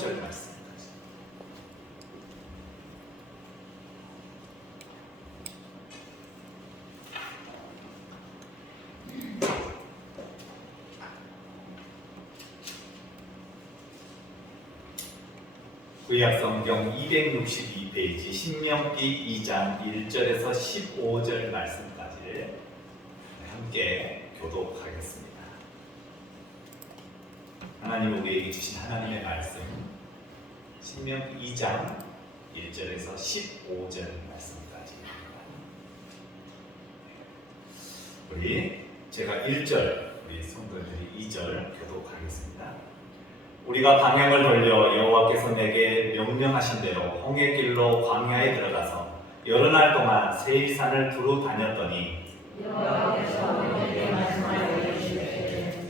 절 말씀. 구약성경 262페이지 신명기 2장 1절에서 15절 말씀까지 함께 교독하겠습니다. 하나님이 우리에게 주신 하나님의 말씀 신명기 2장 1절에서 15절 말씀까지 제가 1절, 우리 성도들이 2절 교독하겠습니다. 우리가 방향을 돌려 여호와께서 내게 명령하신 대로 홍해 길로 광야에 들어가서 여러 날 동안 세일산을 두루 다녔더니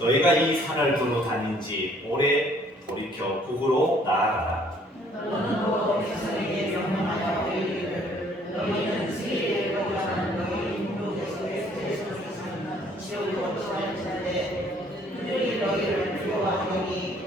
너희가 이 산을 두루 다닌 지 오래 돌이켜 북으로 나아가라. 너는 백성에게 명령하여 이르기를 너희는 세일에 거주하는 너희 민족에서 에스에서는 지옥으로 지나치는데 그들이 너희를 두려워하니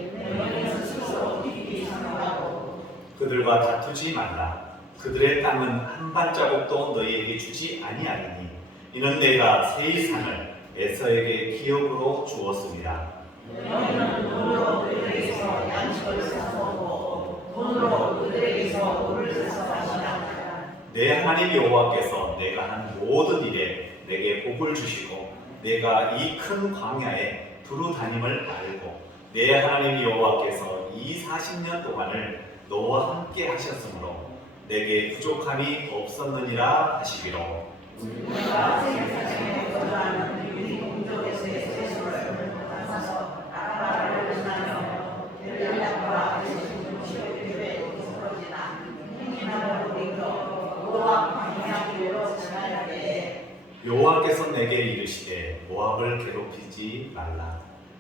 그들과 다투지 말라. 그들의 땅은 한 발자국도 너희에게 주지 아니하리니 이는 내가 세일산을 에서에게 기업으로 주었습니다. 너희는 돈으로 그들에게서 양식을 사서 돈으로 그들에게서 물을 사서 마시라. 내 하나님 여호와께서 내가 한 모든 일에 내게 복을 주시고 내가 이 큰 광야에 두루 다님을 알고 내 하나님 여호와께서 이 40년 동안을 너와 함께 하셨으므로 내게 부족함이 없었느니라 하시기로 우리가 세상에 거주하는 우리 동족에서 세수를 받아서 나라를 지나며 델락과 시오교회에 서러지나 행인하고 우리도 모압 광야길로 지나야 돼. 여호와께서 내게 이르시되 모압을 괴롭히지 말라.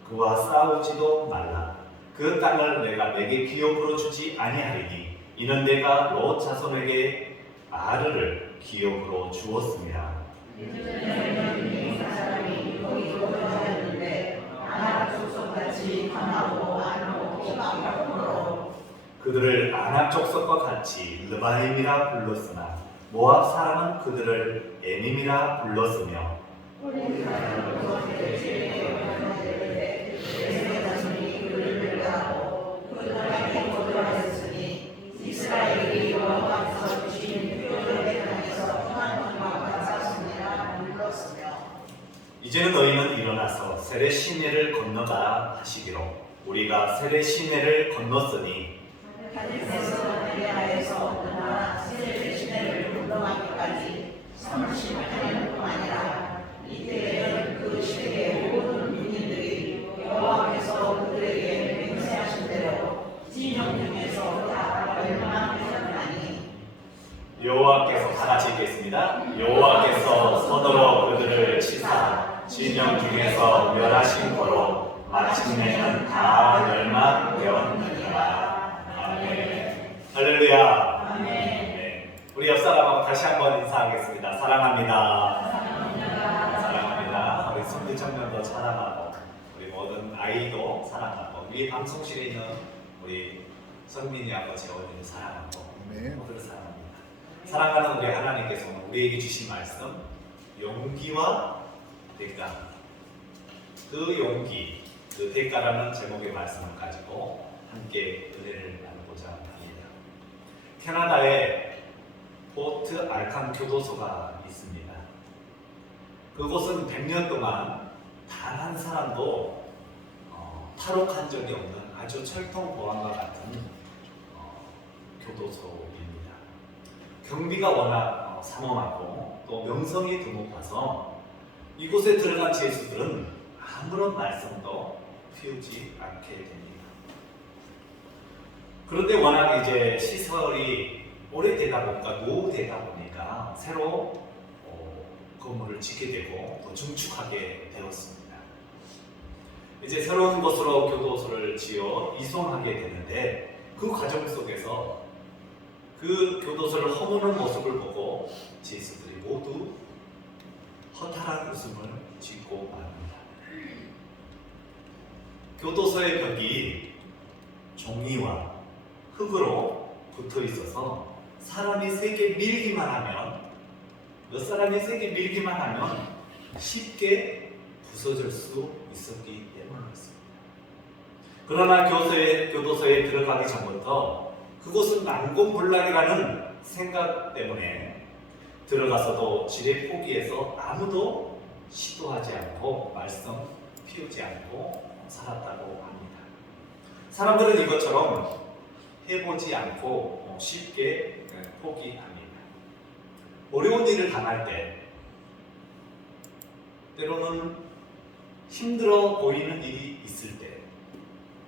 그와 싸우지도 말라. 그 땅을 내게 기업으로 주지 아니하리니 이는 내가 롯 자손에게 아르를 기업으로 주었습니다. 이스라엘은 사람이 거기 거주하였는데 아낙 족속같이 강하고 많고 피가 많므로 그들을 아낙 족속과 같이 르바임이라 불렀으나 모압 사람은 그들을 에님이라 불렀으며 이스라엘이 여호와께서 주신 표적의 땅에서 평안과 받았습니다. 불렀으며 이제는 너희는 일어나서 세례 시내를 건너가라 하시기로 우리가 세례 시내를 건넜으니 가데스에서 갈레아에서 나와 세례 시내를 건너가기까지 38년 동안이라. 이때에는 그 시대의 모든 군인들이 여호와께서 그들에게 맹세하신 대로 진영 중에서 다 멸망하셨나니 여호와께서 다 같이 읽겠습니다. 여호와께서 손으로 그들을 치사 진영 중에서 멸하신 거로 마침내는 다 멸망되었느니라. 아멘. 할렐루야. 아멘. 네. 우리 옆 사람하고 다시 한번 인사하겠습니다. 사랑합니다. 사랑합니다. 우리 성도 청년도 사랑하고 우리 모든 아이도 사랑하고 우리 방송실에 있는 우리 성민이하고 재원이도 사랑하고 모두를 사랑합니다. 사랑하는 우리 하나님께서는 우리에게 주신 말씀 용기와 대가, 그 용기, 그 대가라는 제목의 말씀을 가지고 함께 은혜를 나누고자 합니다. 캐나다에 포트 알칸 교도소가 있습니다. 그곳은 100년 동안 단 한 사람도 탈옥한 적이 없는 아주 철통 보안과 같은 교도소입니다. 경비가 워낙 삼엄하고 또 명성이 드높아서 이곳에 들어간 죄수들은 아무런 말썽도 피우지 않게 됩니다. 그런데 워낙 이제 시설이 오래되다 보니까 노후되다 보니까 새로 건물을 짓게 되고 또 증축하게 되었습니다. 이제 새로운 곳으로 교도소를 지어 이송하게 되는데 그 과정 속에서 그 교도소를 허무는 모습을 보고 죄수들이 모두 허탈한 웃음을 짓고 맙니다. 교도소의 벽이 종이와 흙으로 붙어 있어서 사람이 세게 밀기만 하면, 몇 사람이 세게 밀기만 하면 쉽게 부서질 수 있었기 때문이었습니다. 그러나 교도소에 들어가기 전부터 그곳은 난공불락이라는 생각 때문에 들어가서도 지레 포기해서 아무도 시도하지 않고 말썽 피우지 않고 살았다고 합니다. 사람들은 이것처럼 해보지 않고 쉽게 포기합니다. 어려운 일을 당할 때, 때로는 힘들어 보이는 일이 있을 때,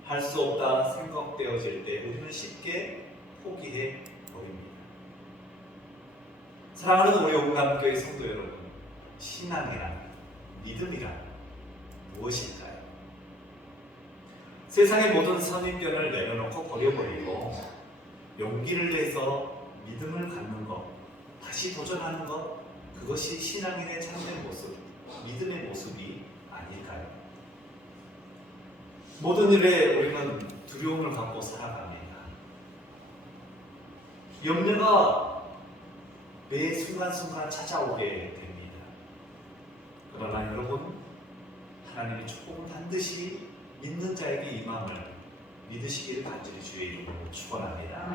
할 수 없다 생각되어질 때 우리는 쉽게 포기해 버립니다. 사랑하는 우리 온감교회 성도 여러분, 신앙이란, 믿음이란 무엇일까요? 세상의 모든 선입견을 내려놓고 버려버리고 용기를 내서 믿음을 갖는 것, 다시 도전하는 것, 그것이 신앙인의 참된 모습, 믿음의 모습이 아닐까요? 모든 일에 우리는 두려움을 갖고 살아갑니다. 염려가 매 순간순간 찾아오게 됩니다. 그러나 여러분, 하나님의 축복은 반드시 믿는 자에게 임함을 믿으시기를 간절히 주의 이름으로 축원합니다.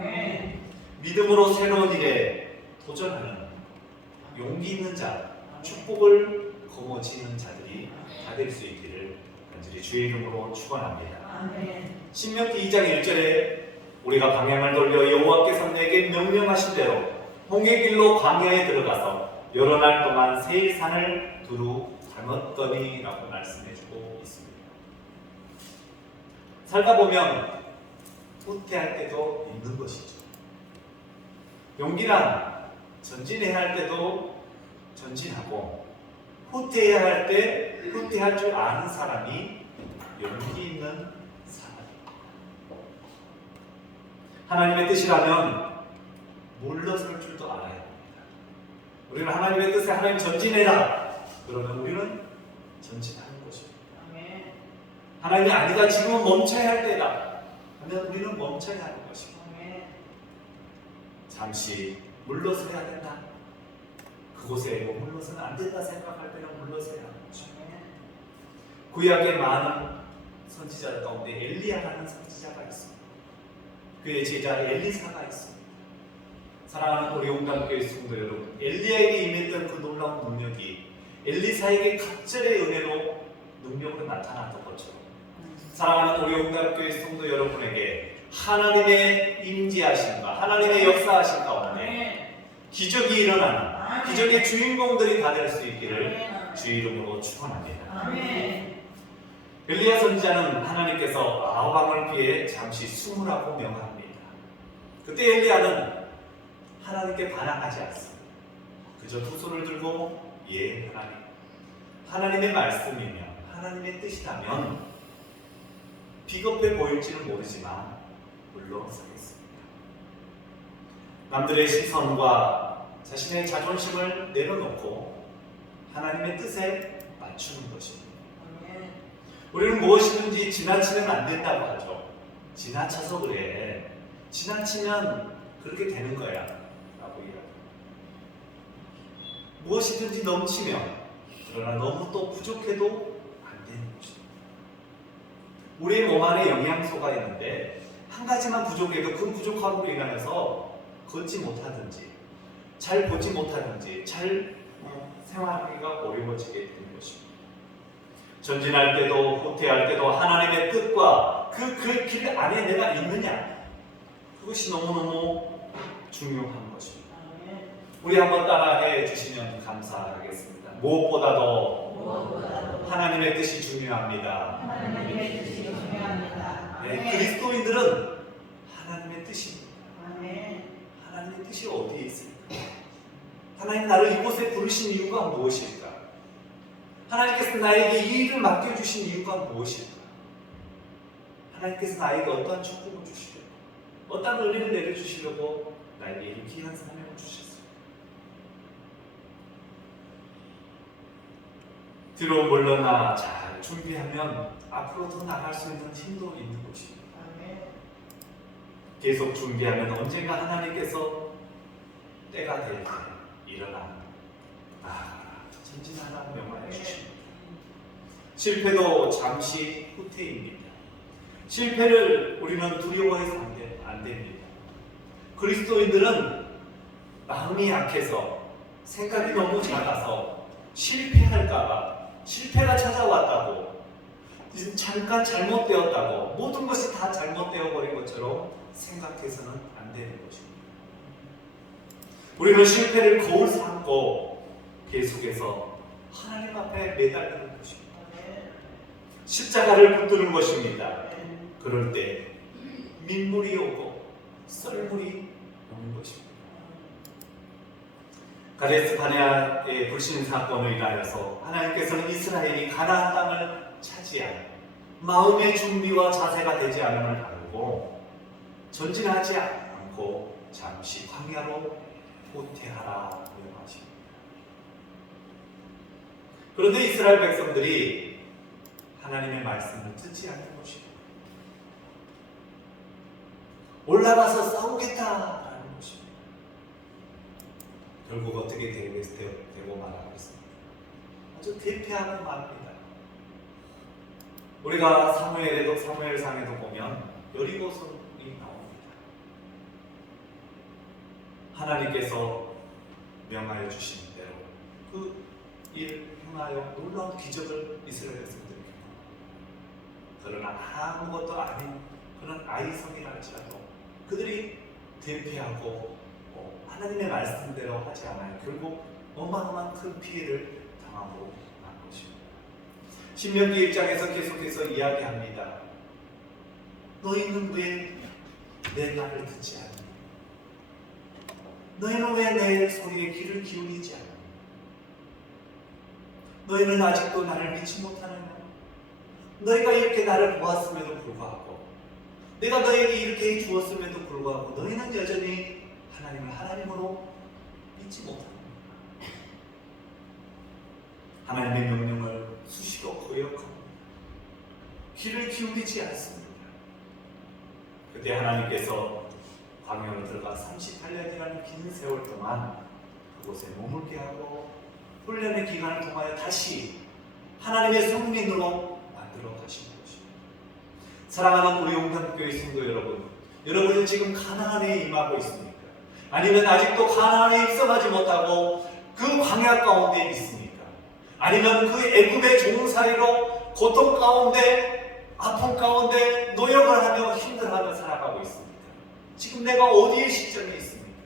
믿음으로 새로운 일에 도전하는 용기 있는 자, 축복을 거머쥐는 자들이 다 될 수 있기를 간절히 주의 이름으로 축원합니다. 신명기 2장 1절에 우리가 방향을 돌려 여호와께서 내게 명령하신 대로 홍해 길로 광야에 들어가서 여러 날 동안 세일산을 두루 다녔더니라고 말씀해주고 있습니다. 살다 보면 후퇴할 때도 있는 것이죠. 용기란 전진해야 할 때도 전진하고 후퇴해야 할 때 후퇴할 줄 아는 사람이 용기 있는 사람입니다. 하나님의 뜻이라면 물러설 줄도 알아야 합니다. 우리는 하나님의 뜻에 하나님 전진해라 그러면 우리는 전진하는 것입니다. 하나님이 아니다, 지금은 멈춰야 할 때다 하면 우리는 멈춰야 하는 것입니다. 잠시 물러서야 된다, 그곳에 물러서는 안 된다 생각할 때는 물러서야 하는 것입니다. 구약의 많은 선지자 가운데 엘리야라는 선지자가 있습니다. 그의 제자 엘리사가 있습니다. 사랑하는 우리 온감교회 성도 여러분, 엘리야에게 임했던 그 놀라운 능력이 엘리사에게 갑절의 은혜로 능력으로 나타났던 것처럼 사랑하는 우리 온감교회 성도 여러분에게 하나님의 임재하심과 하나님의 역사하심 가운데 기적이 일어나는 기적의 주인공들이 다 될 수 있기를 주의 이름으로 축원합니다. 엘리야 선지자는 하나님께서 아합왕을 피해 잠시 숨으라고 명합니다. 그때 엘리야는 하나님께 반항하지 않습니다. 그저 두 손을 들고 예 하나님, 하나님의 말씀이며 하나님의 뜻이라면 비겁해 보일지는 모르지만 물러서겠습니다. 남들의 시선과 자신의 자존심을 내려놓고 하나님의 뜻에 맞추는 것입니다. 우리는 무엇이든지 지나치면 안 된다고 하죠. 지나쳐서 그래, 지나치면 그렇게 되는 거야 라고 이야기합니다. 무엇이든지 넘치면, 그러나 너무 또 부족해도 안 되는 것입니다. 우리의 몸 안에 영양소가 있는데 한 가지만 부족해도 그 부족함으로 인하여서 걷지 못하든지 잘 보지 못하든지 잘 생활하기가 어려워지게 되는 것입니다. 전진할 때도 후퇴할 때도 하나님의 뜻과 그 길 안에 내가 있느냐, 그것이 너무너무 중요한 것입니다. 우리 한번 따라해 주시면 감사하겠습니다. 무엇보다도 하나님의 뜻이 중요합니다. 네, 그리스도인들은 하나님의 뜻입니다. 하나님의 뜻이 어디에 있습니까? 하나님 나를 이곳에 부르신 이유가 무엇일까? 하나님께서 나에게 이 일을 맡겨주신 이유가 무엇일까? 하나님께서 나에게 어떠한 축복을 주시려고, 어떠한 은혜를 내려주시려고 나에게 이 귀한 사명을 주셨습니다. 뒤로 물러나 잘 준비하면 앞으로 더 나갈 수 있는 힘도 있는 것입니다. 계속 준비하면 언젠가 하나님께서 때가 될 때 일어나 전진하라 명하여 주십니다. 실패도 잠시 후퇴입니다. 실패를 우리는 두려워해서 안 됩니다. 그리스도인들은 마음이 약해서 생각이 너무 작아서 실패할까봐, 실패가 찾아왔다고, 잠깐 잘못되었다고, 모든 것이 다 잘못되어 버린 것처럼 생각해서는 안 되는 것입니다. 우리는 실패를 거울 삼고 계속해서 하나님 앞에 매달리는 것입니다. 십자가를 붙드는 것입니다. 그럴 때 민물이 오고 썰물이 오는 것입니다. 가데스 바네아의 불신 사건을 인하여서 하나님께서는 이스라엘이 가나안 땅을 차지할 마음의 준비와 자세가 되지 않음을 알고 전진하지 않고 잠시 광야로 후퇴하라 명하십니다. 그런데 이스라엘 백성들이 하나님의 말씀을 듣지 않는 것입니다. 올라가서 싸우겠다라는 것입니다. 결국 어떻게 되고 말하고 있습니다. 아주 대패하고 말합니다. 우리가 사무엘상에도 보면 여리고성이 나옵니다. 하나님께서 명하여 주신 대로 그 일 행하여 놀라운 기적을 이스라엘 백성들이 경험합니다. 그러나 아무것도 아닌 그런 아이성이라 할지라도 그들이 대피하고 하나님의 말씀대로 하지 않아요. 결국 어마어마한 큰 피해를 당하고 난 것입니다. 신명기 1장에서 계속해서 이야기합니다. 너희는 왜 내 말을 듣지 않니? 너희는 왜 내 소리에 귀를 기울이지 않니? 너희는 아직도 나를 믿지 못하느냐? 너희가 이렇게 나를 보았음에도 불구하고 내가 너희에게 이렇게 주었음에도 불구하고 너희는 여전히 하나님을 하나님으로 믿지 못합니다. 하나님의 명령을 수시로 거역합니다. 귀를 기울이지 않습니다. 그때 하나님께서 광야로 들어가 38년이라는 긴 세월 동안 그곳에 머물게 하고 훈련의 기간을 통하여 다시 하나님의 성민으로 만들어 가신 것입니다. 사랑하는 우리 용담교회 성도 여러분, 여러분은 지금 가나안에 임하고 있습니까? 아니면 아직도 가나안에 입성하지 못하고 그 광야 가운데 있습니까? 아니면 그 애굽의 종살이로 고통 가운데, 아픔 가운데 노역을 하며 힘들어하며 살아가고 있습니까? 지금 내가 어디의 시점에 있습니까?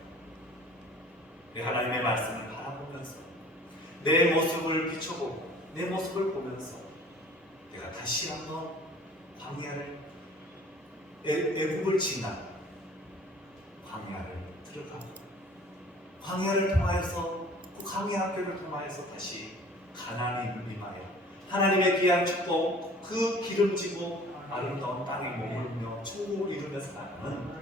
내 하나님의 말씀을 바라보면서 내 모습을 비춰보고 내 모습을 보면서 내가 다시 한번 광야를 애굽을 지나 광야를 들어가고 광야를 통하여서 그 광야 학교를 통하여서 다시 가나안에 임하여 하나님의 귀한 축복 그 기름지고 아름다운 땅에 머물며 천국을 이루며 살아가는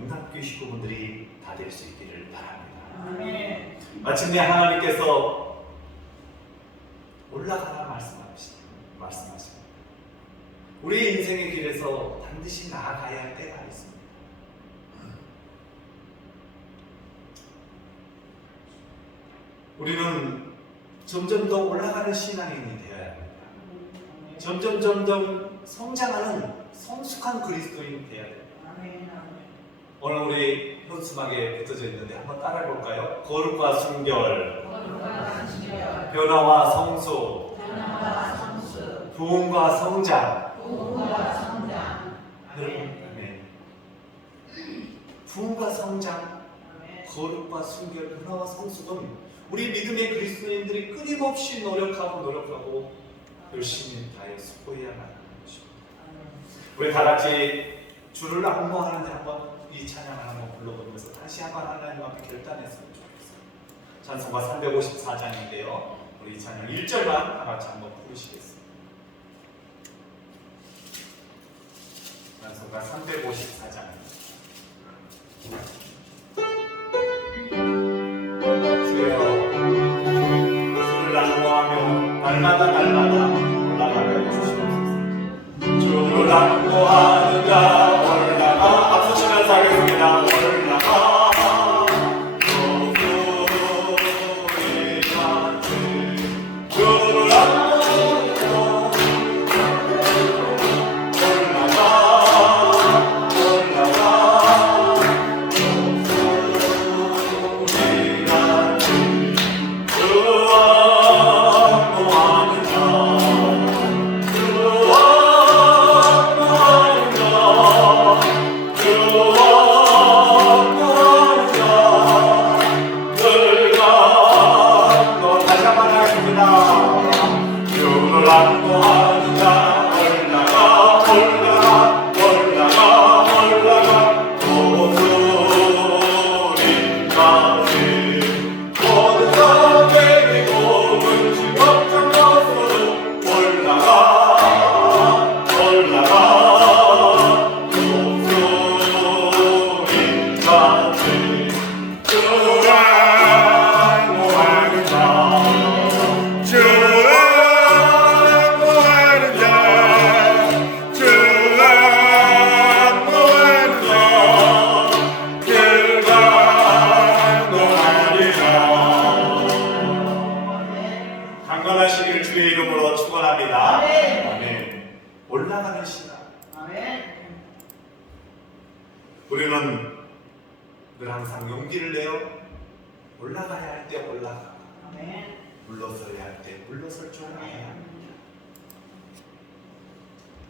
용담교회 식구분들이 다 될 수 있기를 바랍니다. 마침내 하나님께서 올라가라 말씀하십니다. 우리의 인생의 길에서 반드시 나아가야 할 때가 있습니다. 우리는 점점 더 올라가는 신앙인이 되어야 합니다. 점점 성장하는 성숙한 그리스도인이 되어야 됩니다. 오늘 우리 현수막에 붙어져 있는데 한번 따라해 볼까요? 거룩과 순결, 변화와 성수, 부흥과 성장. 아멘. 부흥과 성장, 거룩과 순결, 변화와 성숙은 우리 믿음의 그리스도인들이 끊임없이 노력하고 열심히 다해 수고해야 하는 것입니다. 우리 다 같이 주를 악모하는데 한번 이 찬양을 한번 불러보면서 다시 한번 하나님 앞에 결단했으면 좋겠습니다. 찬송가 354장인데요. 우리 이 찬양 1절만 다 같이 한번 부르시겠습니다. 찬송가 354장입니다. 주여, 주를 악모하며 날마다 올라가게 해주시옵소서. 주를 악모하는 자 올라가 박수 치면서 하겠습니다. 올라갑니다. 올라가 강건하시기를 주의 이름으로 축원합니다. 아멘. 올라가는 신앙. 우리는 늘 항상 용기를 내어 올라가야 할 때 올라가, 물러서야 할 때 물러설 줄 알아야 합니다.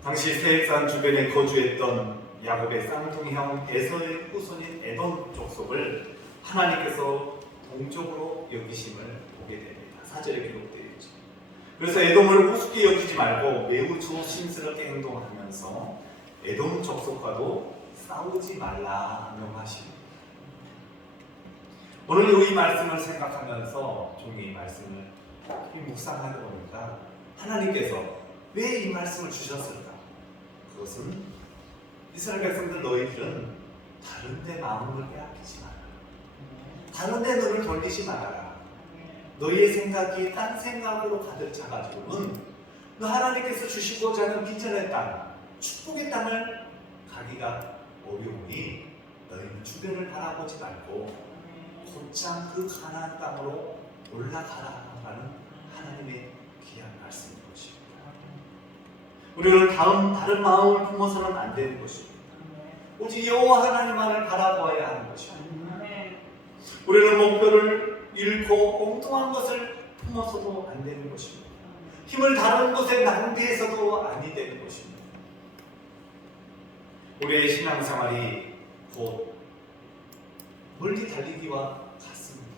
당시 세획산 주변에 거주했던 야곱의 쌍둥이 형 에서의 후손인 에돔 족속을 하나님께서 동족으로 여기심을 보게 됩니다. 사절에 기록되어 있죠. 그래서 에돔을 우습게 여기지 말고 매우 조심스럽게 행동하면서 에돔 족속과도 싸우지 말라 명하십니다. 오늘 이 말씀을 생각하면서 종이 말씀을 묵상하다 보니까 하나님께서 왜 이 말씀을 주셨을까? 그것은 이스라엘 백성들 너희들은 다른 데 마음을 빼앗기지 마라. 다른 데 눈을 돌리지 말아라. 너희의 생각이 딴 생각으로 가득 차가지고는 너 하나님께서 주시고자 하는 비전의 땅, 축복의 땅을 가기가 어려우니 너희는 주변을 바라보지 말고 곧장 그 가나안 땅으로 올라가라라는 하나님의 귀한 말씀인 것입니다. 우리는 다른 마음을 품어서는 안 되는 것입니다. 오직 여호와 하나님만을 바라보아야 하는 것입니다. 우리는 목표를 잃고 엉뚱한 것을 품어서도 안 되는 것입니다. 힘을 다른 것에 낭비해서도 아니 되는 것입니다. 우리의 신앙생활이 곧 멀리 달리기와 같습니다.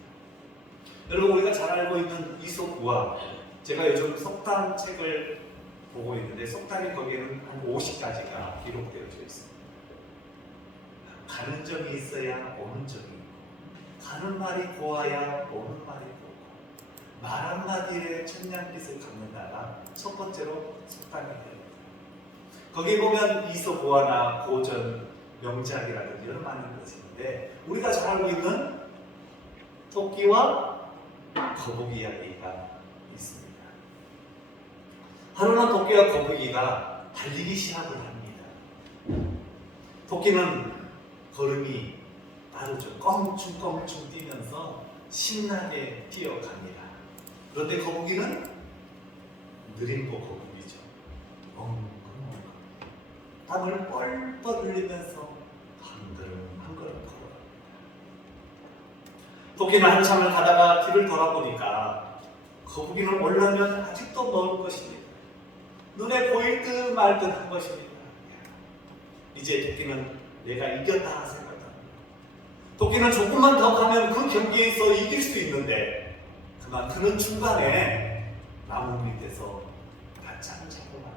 여러분, 우리가 잘 알고 있는 이솝우화, 제가 요즘 속담 책을 보고 있는데 속담이 거기에는 한 50가지가 기록되어져 있습니다. 가는 점이 있어야 오는 점이 있고, 가는 말이 고와야 오는 말이 고고, 말 한마디에 천냥빚을 갚는다가 첫 번째로 속담이 됩니다. 거기 보면 이솝우화나 고전, 명작이라든지 여러 많은 것이 있는데 우리가 잘 알고 있는 토끼와 거북이 이야기가 있습니다. 하루는 토끼와 거북이가 달리기 시합을 합니다. 토끼는 걸음이 빠르죠. 껑충껑충 뛰면서 신나게 뛰어갑니다. 그런데 거북이는 느린 거북이죠. 땀을 뻘뻘 흘리면서 한 걸음 걸어갑니다. 토끼는 한참을 가다가 뒤를 돌아보니까 거북이는 올라면 아직도 멀은 것입니다. 눈에 보일 듯 말 듯 한 것입니다. 이제 토끼는 내가 이겼다 생각합니다. 토끼는 조금만 더 가면 그 경기에서 이길 수 있는데 그만 그는 중간에 나무 밑에서 바짝 잡고 말.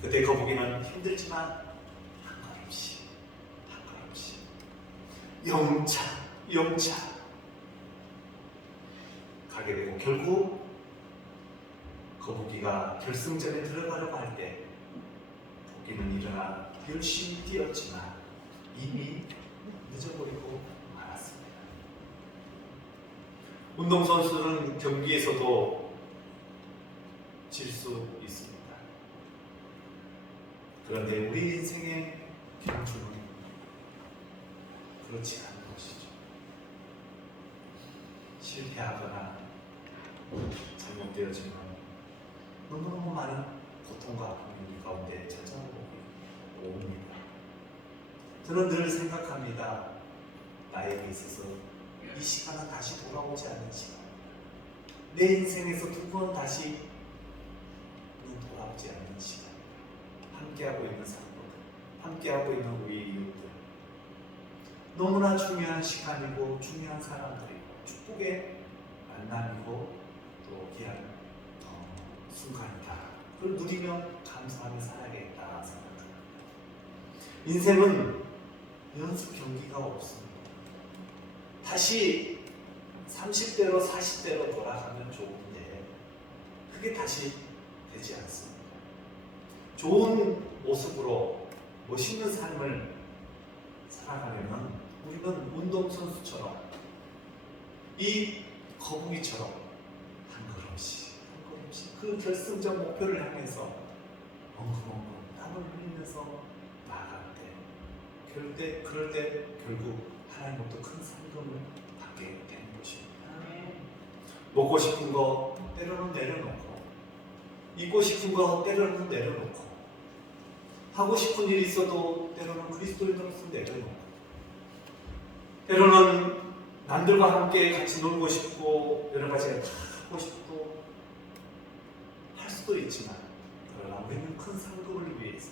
그때 거북이는 힘들지만 한 걸음씩 영차 가게 되고 결국 거북이가 결승전에 들어가려고 할 때 토끼는 일어나 열심히 뛰었지만 이미 늦어버리고 말았습니다. 운동선수는 경기에서도 질 수 있습니다. 그런데 우리 인생의 경주는 그렇지 않은 것이죠. 실패하거나 잘못되어지면 너무너무 많은 고통과 아픔이 가운데 찾아옵니다. 저는 늘 생각합니다. 나에게 있어서 이 시간은 다시 돌아오지 않는 시간. 내 인생에서 두 번 다시는 돌아오지 않는 시간. 함께하고 있는 사람들, 함께하고 있는 우리 이웃들. 너무나 중요한 시간이고 중요한 사람들이고 축복의 만남이고 또 귀한 순간이다. 그걸 누리며 감사하며 살아야겠다 생각합니다. 인생은 연습 경기가 없습니다. 다시 30대로 40대로 돌아가면 좋은데 그게 다시 되지 않습니다. 좋은 모습으로 멋있는 삶을 살아가려면 우리는 운동선수처럼 이 거북이처럼 한 걸음씩 그 결승적 목표를 향해서 엉금엉금 땀을 흘리면서 나아갈 때 그럴 때 결국 하나님으로부터 큰 상금을 받게 되는 것입니다. 먹고 싶은 거 때로는 내려놓고 입고 싶은 거 때로는 내려놓고 하고 싶은 일이 있어도 때로는 그리스도인으로서 내려놓고 때로는 남들과 함께 같이 놀고 싶고 여러 가지를 다 하고 싶고 할 수도 있지만 그러나 우리는 큰 상급을 위해서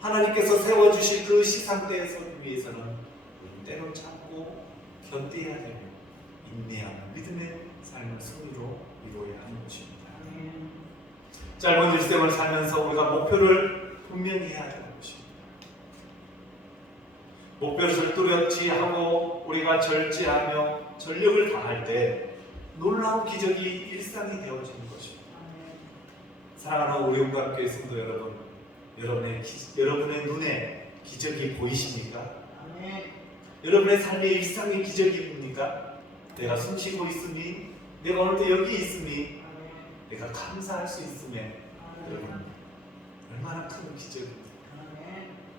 하나님께서 세워주실 그 시상대에 서기 위해서는 우리는 때론 참고 견뎌야 되며 인내하는 믿음의 삶을 승리로 이루어야 하는 것입니다. 짧은 일생을 살면서 우리가 목표를 분명히 해야 하는 것입니다. 목표를 뚜렷이 하고 우리가 절제하며 전력을 다할 때 놀라운 기적이 일상이 되어지는 것입니다. 사랑하는 우리 용감교회 성도 여러분, 여러분의 눈에 기적이 보이십니까? 여러분의 삶의 일상의 기적입니까? 내가 숨쉬고 있으니, 내가 오늘도 여기 있으니, 내가 감사할 수 있음에 여러분 얼마나 큰 기적입니다.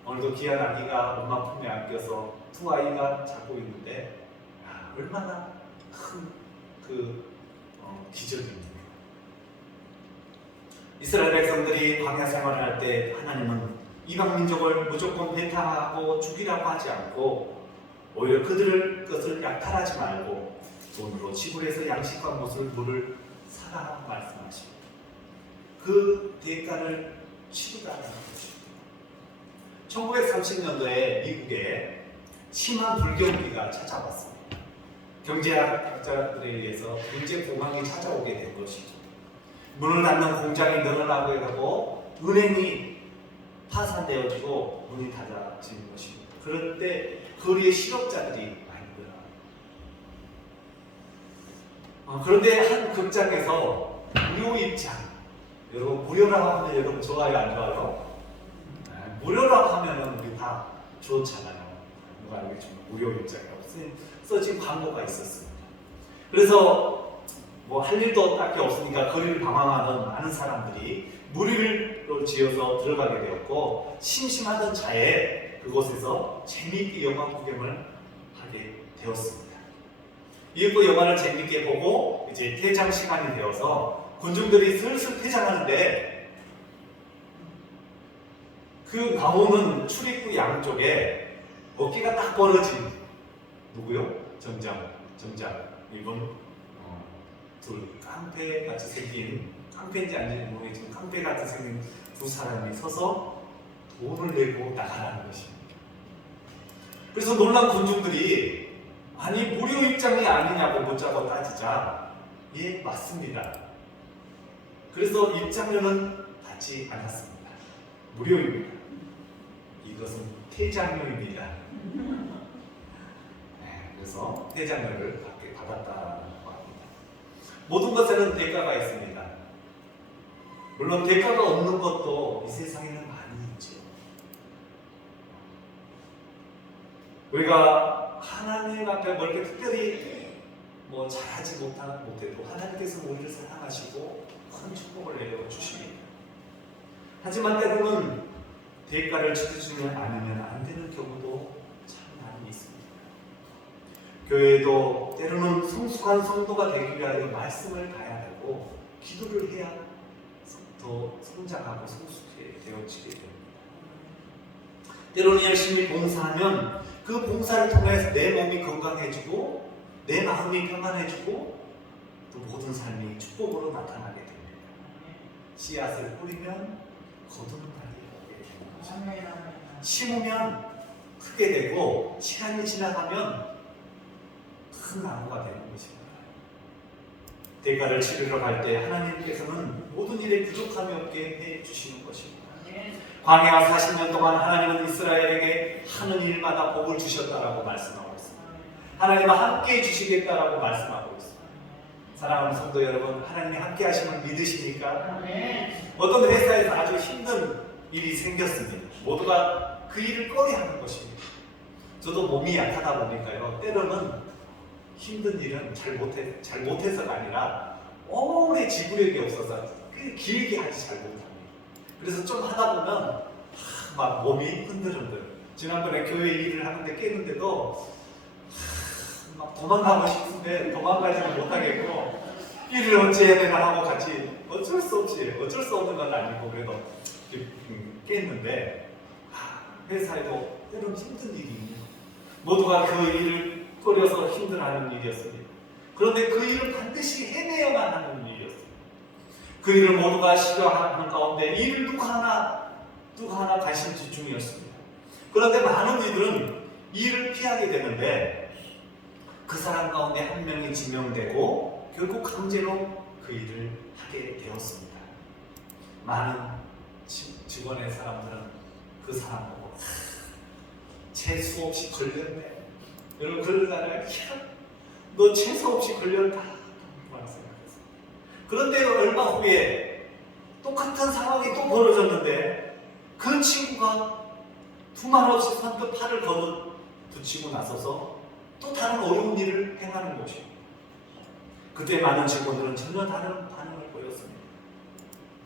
오늘도 귀한 아기가 엄마 품에 안겨서 두 아이가 자고 있는데 얼마나 큰 기적입니다. 이스라엘 백성들이 광야 생활을 할 때 하나님은 이방 민족을 무조건 배타하고 죽이라고 하지 않고 오히려 그것을 약탈하지 말고 돈으로 지불해서 양식과 물을 사라 말씀하십니다. 그 대가를 치르라는 것입니다. 1930년도에 미국에 심한 불경기가 찾아왔습니다. 경제학자들에 의해서 경제 공황이 찾아오게 된 것이죠. 문을 닫는 공장이 늘어나고 하고 은행이 파산되어지고 문이 닫아지는 것입니다. 그럴 때 거리에 실업자들이 많이 늘어납니다. 그런데 한 극장에서 무료 입장, 여러분 무료라고 하면 여러분 좋아요 안 좋아요? 무료라고 하면 우리 다 좋잖아요. 누가 알겠지만 무료 입장이 써진 광고가 있었습니다. 그래서 뭐 할 일도 딱히 없으니까 거리를 방황하던 많은 사람들이 무리를 지어서 들어가게 되었고 심심하던 차에 그곳에서 재미있게 영화 구경을 하게 되었습니다. 이윽고 영화를 재미있게 보고 이제 퇴장 시간이 되어서 군중들이 슬슬 퇴장하는데 그 나오는 출입구 양쪽에 어깨가 딱 벌어진 누구요? 정장 입은 둘 깡패 같이 생긴 깡패인지 아닌지 모르겠지만 깡패 같이 생긴 두 사람이 서서 돈을 내고 나가라는 것입니다. 그래서 놀란 군중들이 아니 무료 입장이 아니냐고 묻자고 따지자 예 맞습니다. 그래서 입장료는 받지 않았습니다. 무료입니다. 이것은 퇴장료입니다. 그래서 퇴장료를 받았다고 합니다. 모든 것에는 대가가 있습니다. 물론 대가가 없는 것도 이 세상에는 많이 있죠. 우리가 하나님 앞에 뭐 이렇게 특별히 뭐 잘하지 못해도 하나님께서 우리를 사랑하시고 큰 축복을 내려주십니다. 하지만 때로는 대가를 치르지 않으면 안 되는 경우도 참 많이 있습니다. 교회도 때로는 성숙한 성도가 되기 위하여 말씀을 봐야 되고 기도를 해야 더 성장하고 성숙되어지게 됩니다. 때로는 열심히 봉사하면 그 봉사를 통해서 내 몸이 건강해지고 내 마음이 평안해지고 또 모든 삶이 축복으로 나타나게 됩니다. 씨앗을 뿌리면 거두는달이 오게 되는 것입니다. 심으면 크게 되고 시간이 지나가면 큰 나무가 되는 것입니다. 대가를 치르러 갈 때 하나님께서는 모든 일에 부족함이 없게 해주시는 것입니다. 광야 40년 동안 하나님은 이스라엘에게 하는 일마다 복을 주셨다라고 말씀하고 있습니다. 하나님은 함께 해주시겠다라고 말씀하고 있습니다. 사랑하는 성도 여러분, 하나님이 함께 하심을 믿으십니까? 어떤 회사에서 아주 힘든 일이 생겼습니다. 모두가 그 일을 꺼려하는 것입니다. 저도 몸이 약하다 보니까요, 때로는 힘든 일은 잘 못해서가 아니라 오래 지구력이 없어서 길게 하지 잘 못합니다. 그래서 좀 하다 보면 막 몸이 흔들흔들. 지난번에 교회 일을 하는데 깨는데도 막 도망가고 싶은데 도망가지는 못하겠고 일을 어찌 해야 되나 하고 같이 어쩔 수 없는 건 아니고 그래도 깼는데 회사에도 때로는 힘든 일이 있는 모두가 그 일을 꺼려서 힘들어하는 일이었습니다. 그런데 그 일을 반드시 해내야만 하는 일이었습니다. 그 일을 모두가 싫어하는 가운데 일을 누가 하나 관심 중이었습니다. 그런데 많은 이들은 일을 피하게 되는데 그 사람 가운데 한 명이 지명되고 결국 강제로 그 일을 하게 되었습니다. 많은 직원의 사람들은 그 사람 보고 재수 없이 걸렸네. 여러분 그러잖아요. 너 재수 없이 걸렸다. 생각했어요. 그런데 얼마 후에 똑같은 상황이 또 벌어졌는데 그 친구가 두말 없이 선뜻 팔을 걷어붙이고 나서서 또 다른 어려운 일을 행하는 것이에요. 그때 많은 직원들은 전혀 다른 반응을 보였습니다.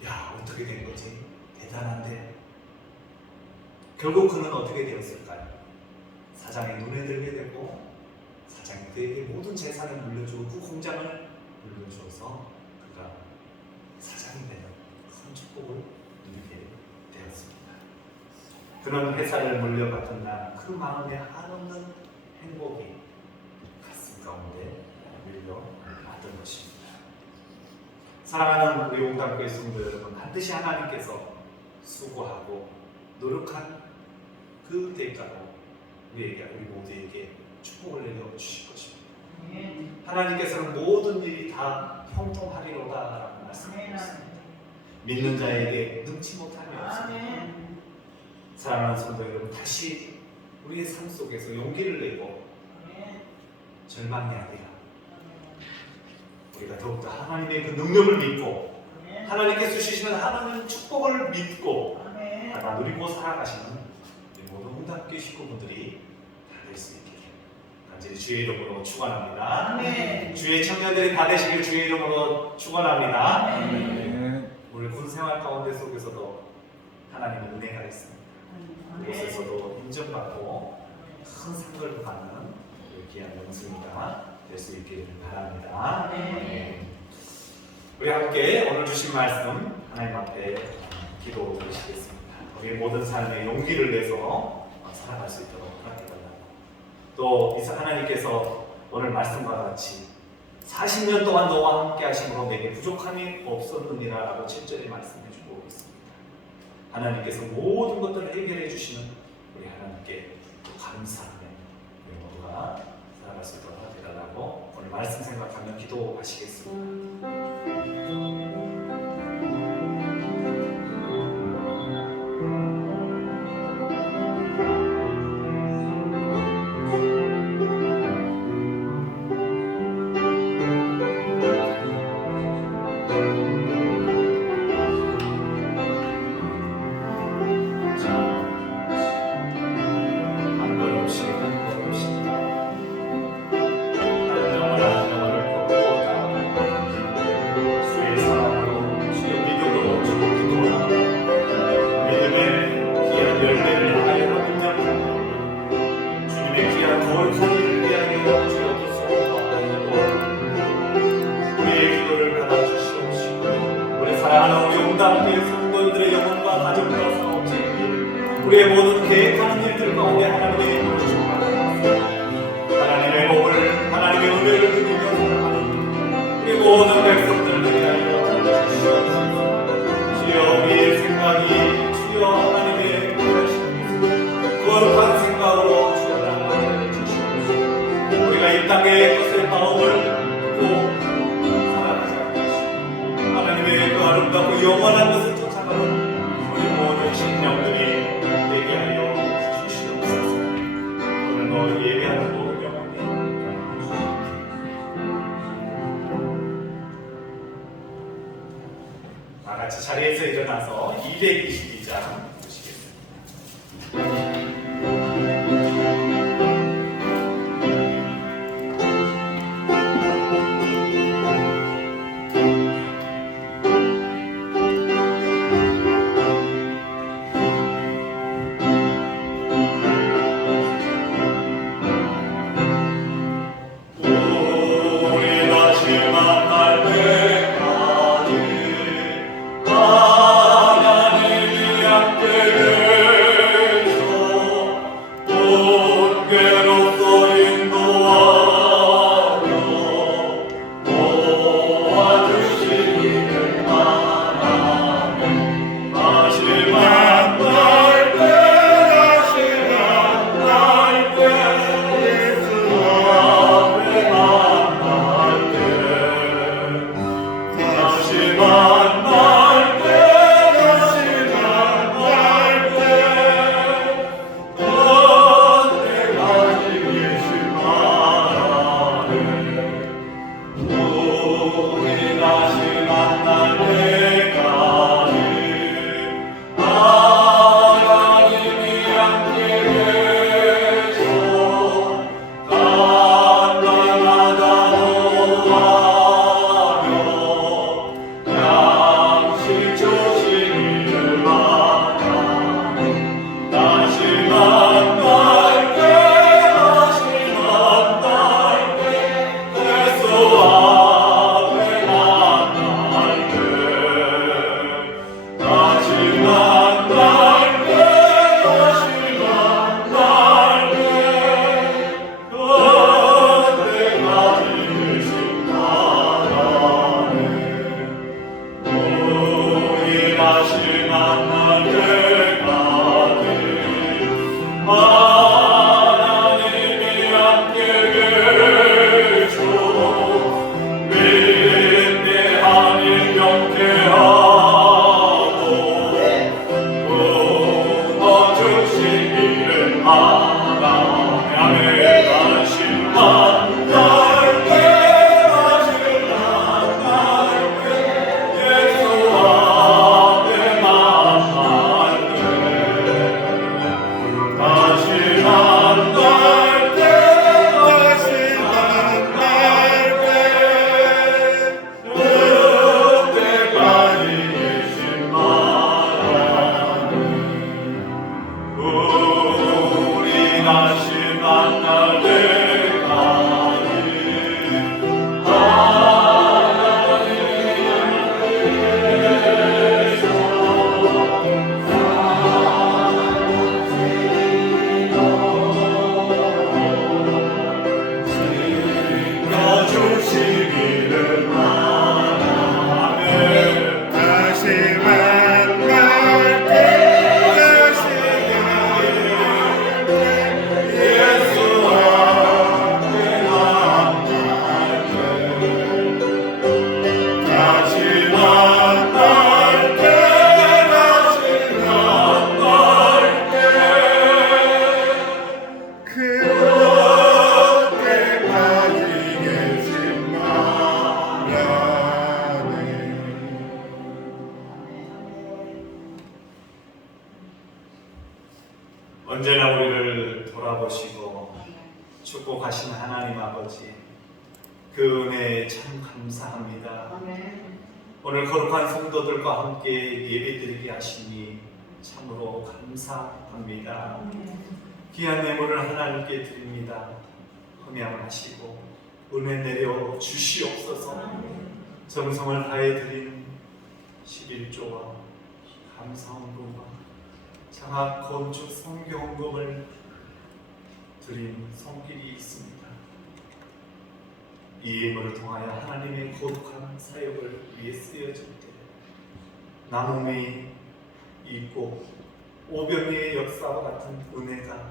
야, 어떻게 된 거지? 대단한데. 결국 그는 어떻게 되었을까요? 사장의 눈에 들게 되고 사장이 그에게 모든 재산을 물려주고 그 공장을 물려주어서 그가 사장이 되는 큰 축복을 누리게 되었습니다. 그는 회사를 물려받은 날 그 마음에 한없는 행복이 가슴 가운데 밀려받은 것입니다. 사랑하는 우리 옹단교회 성도 여러분, 반드시 하나님께서 수고하고 노력한 그 대가로 우리 모두에게 축복을 내려주실 것입니다. 하나님께서는 모든 일이 다 형통하리로다라고 말씀하셨습니다. 믿는 자에게 능치 못함이 없습니다. 사랑하는 성도 여러분, 다시 우리의 삶 속에서 용기를 내고 절망이 아니라 우리가 더욱더 하나님의 그 능력을 믿고 하나님께서 주시는 하나님의 축복을 믿고 다 누리고 살아가시는 모든 옹단교회 식구분들이 다 될 수 있게 간절히 주의 이름으로 축원합니다. 주의 청년들이 다 되시길 주의 이름으로 축원합니다. 우리 군 생활 가운데 속에서도 하나님의 은혜가 있습니다. 그곳에서도 인정받고 큰 상을 받는 귀한 영승이가 될 수 있기를 바랍니다. 우리 함께 오늘 주신 말씀 하나님 앞에 기도 드리시겠습니다. 우리의 모든 삶에 용기를 내서 살아갈 수 있도록 허락해달라고. 또 하나님께서 오늘 말씀과 같이 40년 동안 너와 함께 하심으로 내게 부족함이 없었느니라 라고 7절에 말씀해주고 있습니다. 하나님께서 모든 것들을 해결해 주시는 우리 하나님께 감사하며 우리 모두가 살아갈 수 있도록 허락해달라고 오늘 말씀 생각하며 기도하시겠습니다. 주님의 귀한 거룩한 일을 위하여 주여 우리가 이 땅의 것의 마음을 두고 살아가지 않고 하나님의 그 아름답고 영원한 것을 쫓아가는 우리 모든 신령들이 되게 하여 주시옵소서. 오늘 예배하는 모든 영혼이 다 같이 자리에서 일어나서 222장 언제나 우리를 돌아보시고 축복하신 하나님 아버지, 그 은혜에 참 감사합니다. 오늘 거룩한 성도들과 함께 예배드리게 하시니 참으로 감사합니다. 귀한 예물을 하나님께 드립니다. 흠양을 하시고 은혜 내려 주시옵소서. 정성을 다해 드린 11조와 감사헌금과 장학 건축 성경금을 드린 손길이 있습니다. 이 예물을 통하여 하나님의 거룩한 사역을 위해 쓰여질 때 나눔이 있고 오병이의 역사와 같은 은혜가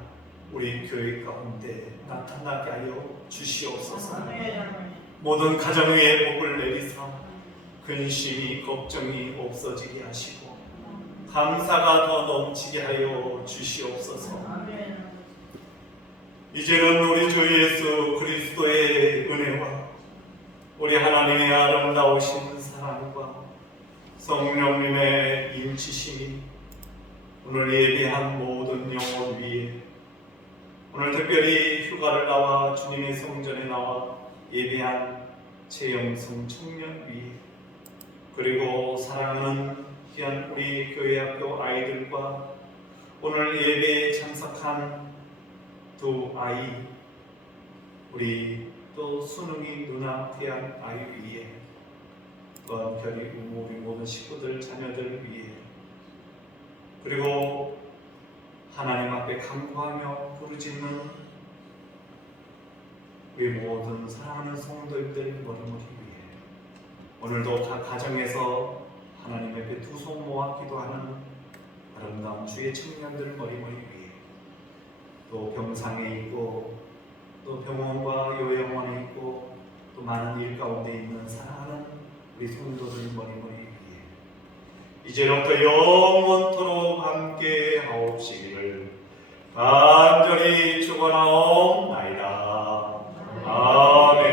우리 교회 가운데 나타나게 하여 주시옵소서. 아멘. 모든 가정 위에 복을 내리사 근심이 걱정이 없어지게 하시고 감사가 더 넘치게 하여 주시옵소서. 아멘. 이제는 우리 주 예수 그리스도의 은혜와 우리 하나님의 아름다우신 사랑과 성령님의 인치심이 오늘 예배한 모든 영혼 위에, 오늘 특별히 휴가를 나와 주님의 성전에 나와 예배한 최영성 청년 위에, 그리고 사랑하는 귀한 우리 교회 학교 아이들과 오늘 예배에 참석한 두 아이, 우리 또 수능이 눈앞이한 아이 위에, 또한 별이 우리 모든 식구들 자녀들 위에, 그리고 하나님 앞에 간구하며 부르짖는 우리 모든 사랑하는 성도들 머리머리 위에, 오늘도 각 가정에서 하나님 앞에 두 손 모아 기도하는 아름다운 주의 청년들 머리머리 위에, 또 병상에 있고 또 병원과 요양원에 있고 또 많은 일 가운데 있는 사랑하는 우리 성도들 머리머리 위에, 이제부터 영원토록 함께 하옵시기를 간절히 축원하옵나이다. 아멘.